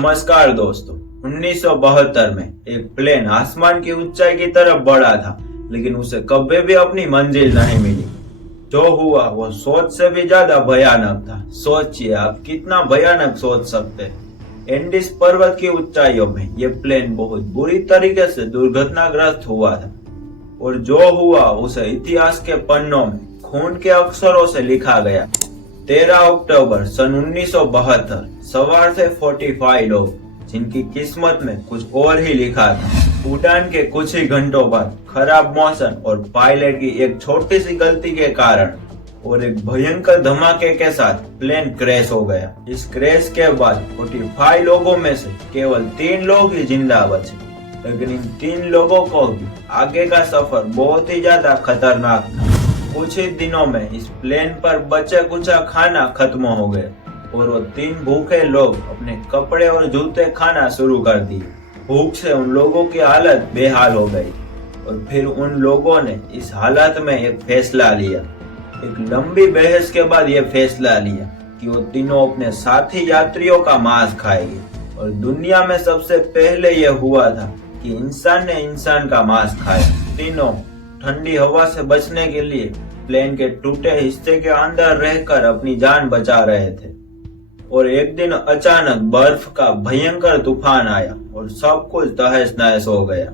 नमस्कार दोस्तों। 1972 में एक प्लेन आसमान की ऊंचाई की तरफ बढ़ा था, लेकिन उसे कभी भी अपनी मंजिल नहीं मिली। जो हुआ वो सोच से भी ज्यादा भयानक था। सोचिए आप कितना भयानक सोच सकते हैं। एंडीज पर्वत की ऊंचाइयों में ये प्लेन बहुत बुरी तरीके से दुर्घटनाग्रस्त हुआ था, और जो हुआ उसे इतिहास के पन्नों में खून के अक्षरों से लिखा गया। 13 अक्टूबर सन 1972 सवार थे 45 लोग, जिनकी किस्मत में कुछ और ही लिखा था। उड़ान के कुछ ही घंटों बाद खराब मौसम और पायलट की एक छोटी सी गलती के कारण और एक भयंकर धमाके के साथ प्लेन क्रैश हो गया। इस क्रैश के बाद 45 लोगों में से केवल 3 लोग ही जिंदा बचे, लेकिन इन 3 लोगों को भी आगे का सफर बहुत ही ज्यादा खतरनाक था। कुछ ही दिनों में इस प्लेन पर बचा कुचा खाना खत्म हो गया, और वो 3 भूखे लोग अपने कपड़े और जूते खाना शुरू कर दिए। भूख से उन लोगों की हालत बेहाल हो गई, और फिर उन लोगों ने इस हालत में एक फैसला लिया। एक लंबी बहस के बाद ये फैसला लिया कि वो तीनों अपने साथी यात्रियों का मांस खाएंगे। और दुनिया में सबसे पहले यह हुआ था कि इंसान ने इंसान का मांस खाया। तीनों ठंडी हवा से बचने के लिए प्लेन के टूटे हिस्से के अंदर रहकर अपनी जान बचा रहे थे, और एक दिन अचानक बर्फ का भयंकर तूफान आया और सब कुछ तहस नहस हो गया।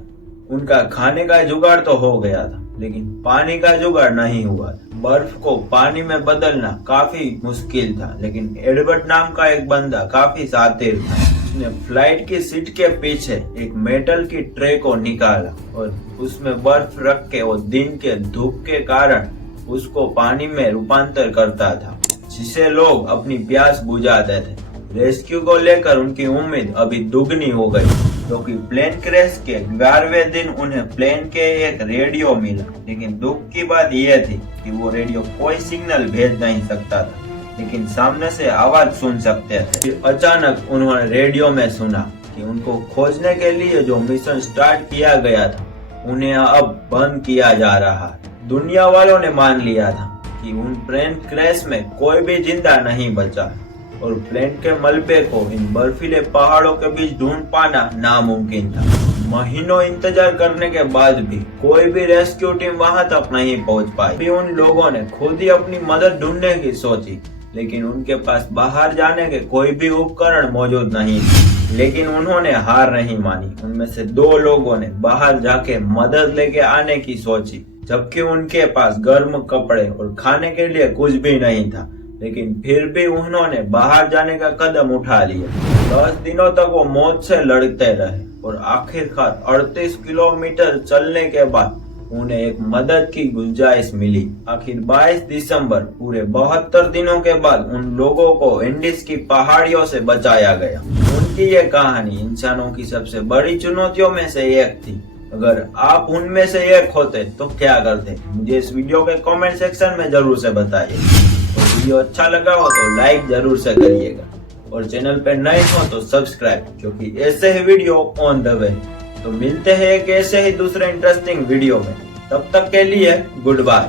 उनका खाने का जुगाड़ तो हो गया था, लेकिन पानी का जुगाड़ नहीं हुआ था। बर्फ को पानी में बदलना काफी मुश्किल था, लेकिन एडवर्ड नाम का एक बंदा काफी शातिर था। उसने फ्लाइट की सीट के पीछे एक मेटल की ट्रे को निकाला और उसमें बर्फ रख के वो दिन के धूप के कारण उसको पानी में रूपांतर करता था, जिसे लोग अपनी प्यास बुझाते थे। रेस्क्यू को लेकर उनकी उम्मीद अभी दुगनी हो गई, क्योंकि प्लेन क्रैश के 11वें दिन उन्हें प्लेन के एक रेडियो मिला। लेकिन दुख की बात यह थी कि वो रेडियो कोई सिग्नल भेज नहीं सकता था, लेकिन सामने से आवाज सुन सकते थे। फिर अचानक उन्होंने रेडियो में सुना कि उनको खोजने के लिए जो मिशन स्टार्ट किया गया था उन्हें अब बंद किया जा रहा है। दुनिया वालों ने मान लिया था कि उन प्लेन क्रैश में कोई भी जिंदा नहीं बचा, और प्लेन के मलबे को इन बर्फीले पहाड़ों के बीच ढूंढ पाना नामुमकिन था। महीनों इंतजार करने के बाद भी कोई भी रेस्क्यू टीम वहां तक नहीं पहुंच पाई। भी उन लोगों ने खुद ही अपनी मदद ढूंढने की सोची, लेकिन उनके पास बाहर जाने के कोई भी उपकरण मौजूद नहीं थे। लेकिन उन्होंने हार नहीं मानी। उनमें से 2 लोगों ने बाहर जाके मदद लेके आने की सोची, जबकि उनके पास गर्म कपड़े और खाने के लिए कुछ भी नहीं था। लेकिन फिर भी उन्होंने बाहर जाने का कदम उठा लिया। 10 दिनों तक वो मौत से लड़ते रहे, और आखिरकार 38 किलोमीटर चलने के बाद उन्हें एक मदद की गुंजाइश मिली। आखिर 22 दिसंबर पूरे 72 दिनों के बाद उन लोगों को एंडीज की पहाड़ियों से बचाया गया। उनकी ये कहानी इंसानों की सबसे बड़ी चुनौतियों में से एक थी। अगर आप उनमें से एक होते तो क्या करते? मुझे इस वीडियो के कमेंट सेक्शन में जरूर से बताइए। और वीडियो अच्छा लगा हो तो लाइक जरूर से करिएगा, और चैनल पे नए हो तो सब्सक्राइब, क्योंकि ऐसे ही वीडियो ऑन द वे। तो मिलते हैं एक ऐसे ही दूसरे इंटरेस्टिंग वीडियो में। तब तक के लिए गुड बाय।